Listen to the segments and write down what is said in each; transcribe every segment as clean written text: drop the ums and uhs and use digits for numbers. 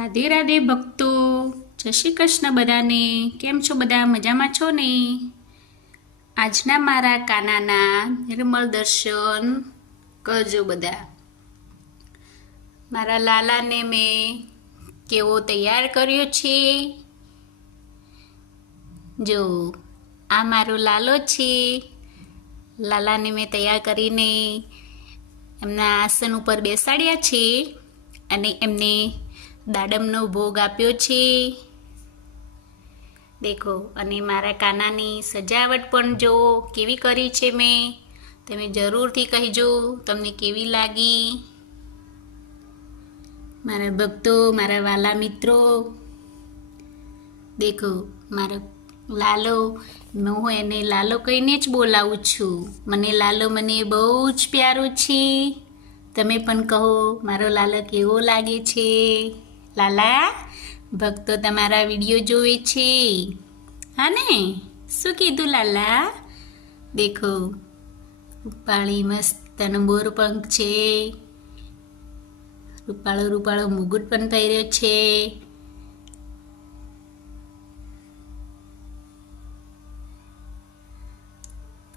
રાધે રાધે ભક્તો, જય શ્રી કૃષ્ણ બધાને. કેમ છો બધા? મજામાં છો ને? આજના મારા કાનાના નિર્મળ દર્શન કરજો બધા. મારા લાલાને મેં કેવો તૈયાર કર્યો છે. જો આ મારો લાલો છે. લાલાને મેં તૈયાર કરીને એમના આસન ઉપર બેસાડ્યા છે અને એમને દાડમનો ભોગ આપ્યો છે. દેખો, અને મારા કાનાની સજાવટ પણ જો કેવી કરી છે મેં. તમે જરૂરથી કહેજો તમને કેવી લાગી. મારા ભક્તો, મારા વાલા મિત્રો, દેખો મારો લાલો, હું એને લાલો કહીને જ બોલાવું છું. લાલો મને બહુ જ પ્યારો છે. તમે પણ કહો મારો લાલો કેવો લાગે છે. લાલા, ભક્તો તમારા વિડીયો જોવે છે, હા ને? શું કીધું લાલા? દેખો, રૂપાળી મસ્ત મોર પંખ છે. રૂપાળો રૂપાળો મુગુટ પણ પહેર્યો છે.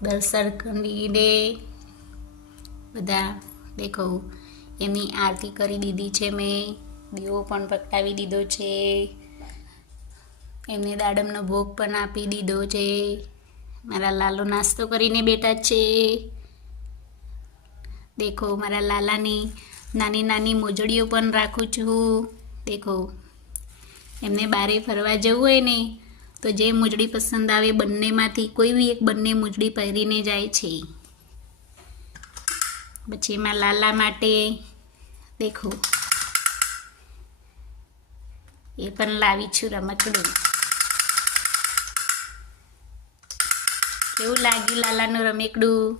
દર્શન કરીને બધા દેખો એમની આરતી કરી દીધી છે મેં. દીવો પણ પ્રગટાવી દીધો છે. એમને દાડમનો ભોગ પણ આપી દીધો છે. મારા લાલો નાસ્તો કરીને બેઠા છે. દેખો, મારા લાલાની નાની નાની મોજડીઓ પણ રાખું છું. દેખો, એમને બારે ફરવા જવું હોય ને તો જે મોજડી પસંદ આવે બંનેમાંથી કોઈ બી એક બંને મોજડી પહેરીને જાય છે. પછી એમાં લાલા માટે દેખો એ પણ લાવી છું રમકડું. કેવું લાગ્યું લાલાનું રમકડું?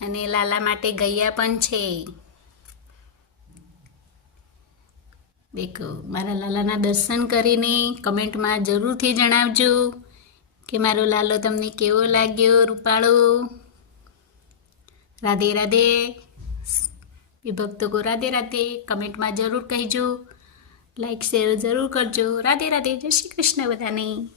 અને લાલા માટે ગૈયા પણ છે. દેખો, મારા લાલાના દર્શન કરીને કમેન્ટમાં જરૂરથી જણાવજો કે મારો લાલો તમને કેવો લાગ્યો, રૂપાળો. રાધે રાધે. ભક્તો કો રાધે રાધે. કમેન્ટમાં જરૂર કહેજો. લાઈક શેર જરૂર કરજો. રાધે રાધે. જય શ્રી કૃષ્ણ બધાને.